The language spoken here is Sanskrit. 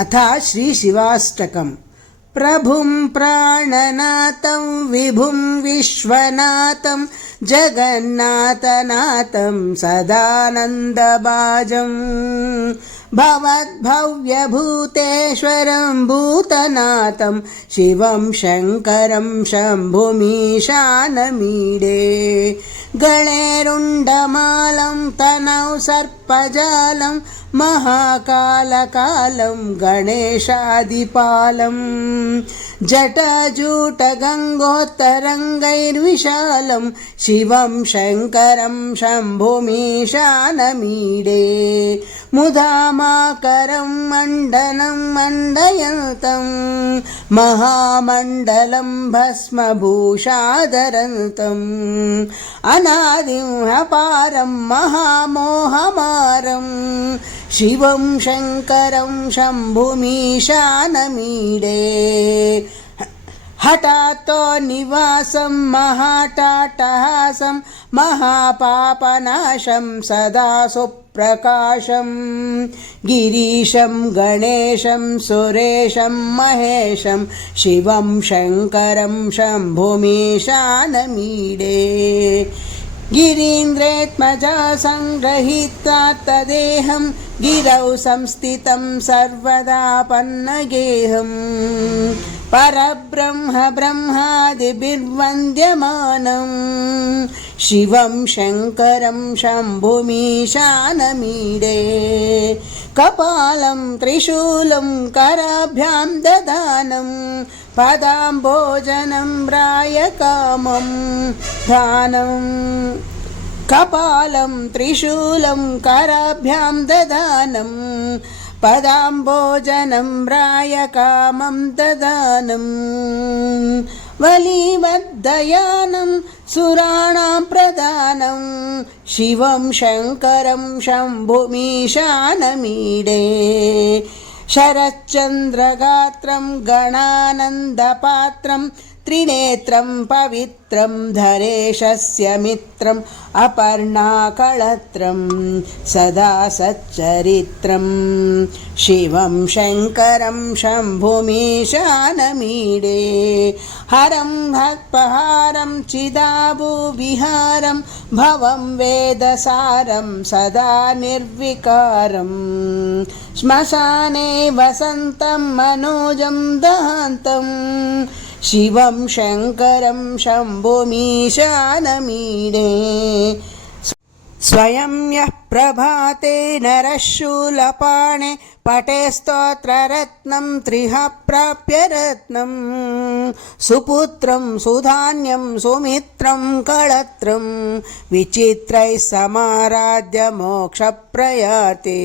अथ श्रीशिवाष्टकम्। प्रभुं प्राणनाथं विभुं विश्वनाथं जगन्नाथनाथं सदानन्दभाजं भवद्भव्यभूतेश्वरं भूतनाथं शिवं शङ्करं शम्भुमीशानमीडे गणेरुण्डमालं तनौ सर्पजालं महाकालकालं गणेशादिपालं जटाजूटगङ्गोत्तरङ्गैर्विशालं शिवं शङ्करं शम्भुमीशानमीडे मुदामाकरं मण्डनं मण्डयन्तं महामण्डलं भस्मभूषाधरन्तम् अनादिं अपारं महामोहमारं शिवं शङ्करं शम्भुमीशानमीडे हठातो निवासं महाटाटहासं महापापनाशं सदा सुप्रकाशं गिरीशं गणेशं सुरेशं महेशं शिवं शङ्करं शम्भुमीशानमीडे गिरीन्द्रेत्मजा संगृहीत्वा तदेहं गिरौ संस्थितं सर्वदा पन्नगेहं परब्रह्म ब्रह्मादिभिर्वन्द्यमानं शिवं शङ्करं शम्भुमीशानमीडे कपालं त्रिशूलं कराभ्यां ददानं पदाम्भोजनं रायकामं धानं कपालं त्रिशूलं कराभ्यां ददानं पदाम्भोजनं रायकामं ददानं वलिवद्दयानं सुराणां प्रदानं शिवं शङ्करं शम्भुमीशानमीडे शरच्चन्द्रगात्रं गणानन्दपात्रं त्रिनेत्रं पवित्रं धरेशस्य मित्रम् अपर्णाकळत्रं सदा सच्चरित्रं शिवं शङ्करं शम्भुमीशानमीडे हरं भक्तहारं चिदाभुविहारं भवं वेदसारं सदा निर्विकारं श्मशाने वसन्तं मनोजं दहान्तं शिवं शङ्करं शम्भुमीशानमीडे स्वयं यः प्रभाते नरः शूलपाणे पठे स्तोत्ररत्नं त्रिः प्राप्य रत्नं सुपुत्रं सुधान्यं सुमित्रं कळत्रं विचित्रैः समाराध्य मोक्षप्रयाते।